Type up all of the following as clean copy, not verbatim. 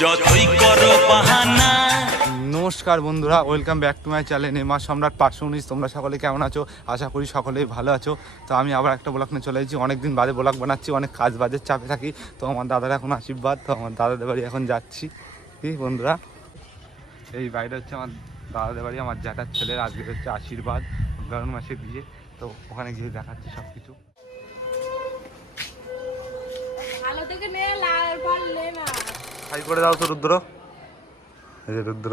যতই করো বাহানা। নমস্কার বন্ধুরা, welcome back to my channel নেমা সম্রাট 519। তোমরা সকলে কেমন আছো? আশা করি সকলেই ভালো আছো। তো আমি আবার একটা ব্লগ নিয়ে চলে এসেছি। অনেকদিন বাদে ব্লগ বানাচ্ছি, অনেক কাজ বাজের চাপে থাকি। তো আমার দাদার এখন আশীর্বাদ, তো আমার দাদাদের বাড়ি এখন যাচ্ছি। কি বন্ধুরা, এই বাড়িটা হচ্ছে আমার দাদাদের বাড়ি, আমার জ্যাঠার ছেলের আজকে হচ্ছে আশীর্বাদ, অগ্রহায়ণ মাসে বিয়ে। তো ওখানে গিয়ে দেখাচ্ছি সব কিছু। হাই করে দাও তো রুদ্র। এই যে রুদ্র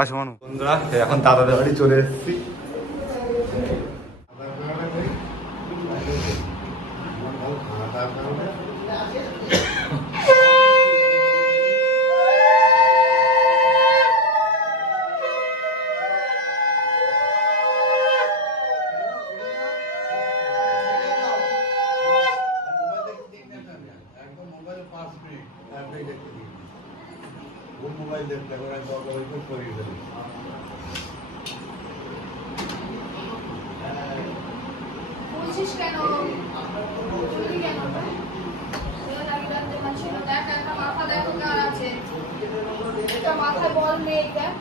আসো মানু। বন্ধুরা এখন দাদাদের বাড়ি চলে এসেছি। মোবাইল দেখতে করিয়ে দেবে। বলছিস কেন? বললি কেন? দেখ একটা মাথা দেখো কার আছে, একটা মাথায় বল মেয়ে দেখ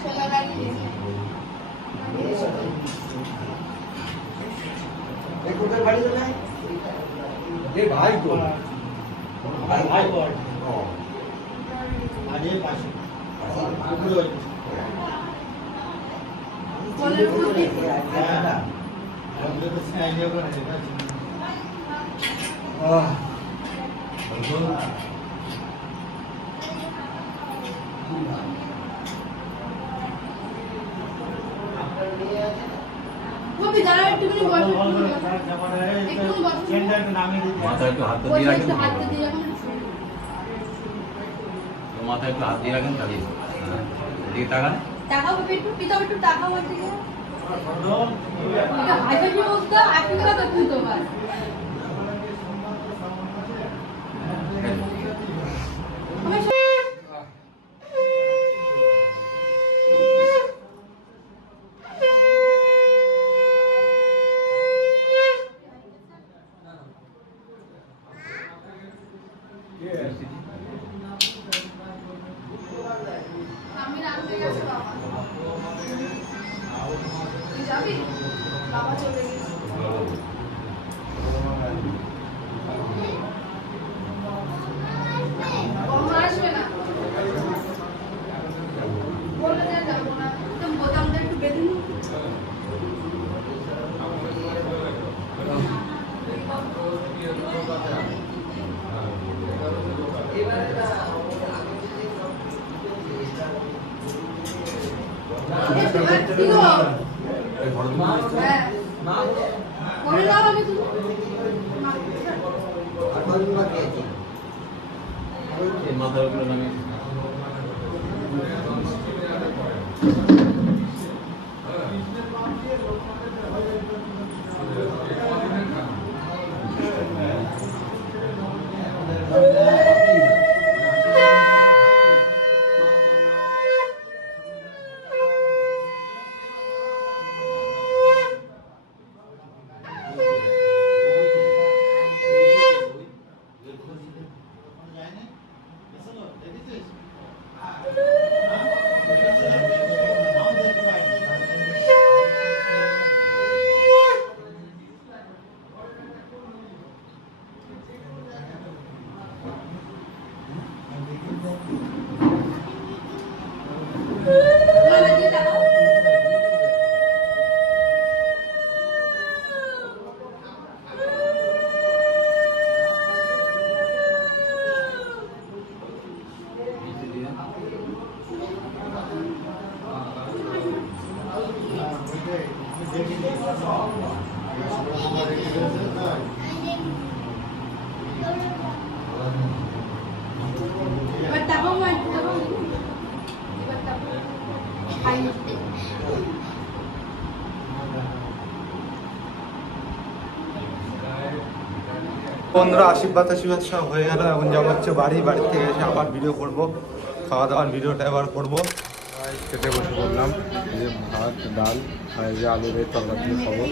ছেলে লাগিয়ে কোথায় বাড়ি দেবে? এ ভাই তো ভাই বল আরে পাশে বলের বুদ্ধি কবি দাঁড়াও একটুখানি বসো, একটু বসো, মাথায় একটু হাত বসে দিয়ে রাখেন, একটু হাত দিয়ে রাখুন। মাথায় একটু হাত দিয়ে রাখেন, তাহলে এদিকে তাকান। টাকাও একটু পিতাও একটু টাকা আমার দিকে এটা হাজার অবস্থা একটু কথা তো তুই তোমার আমি রাখতে গেছি বাবা, তুই যাবি? বাবা চলে গেছে। বৌমা আসবে না, বলে দেন যাবো না, একদম বোতামটা একটু বেঁধে নিই। মাথার উপরে নামিয়ে এবার তাকাও মা, একটু তাকাও, এবার তাকাও। হাই বন্ধুরা আশীর্বাদ সব হয়ে গেল। এখন যাবো হচ্ছে বাড়ির থেকে এসে আবার ভিডিও করব, খাওয়া দাওয়ার ভিডিওটা এবার করবো। খেতে বসে বললাম যে ভাত ডাল আর যে আলুর এই তরকারি খাবো।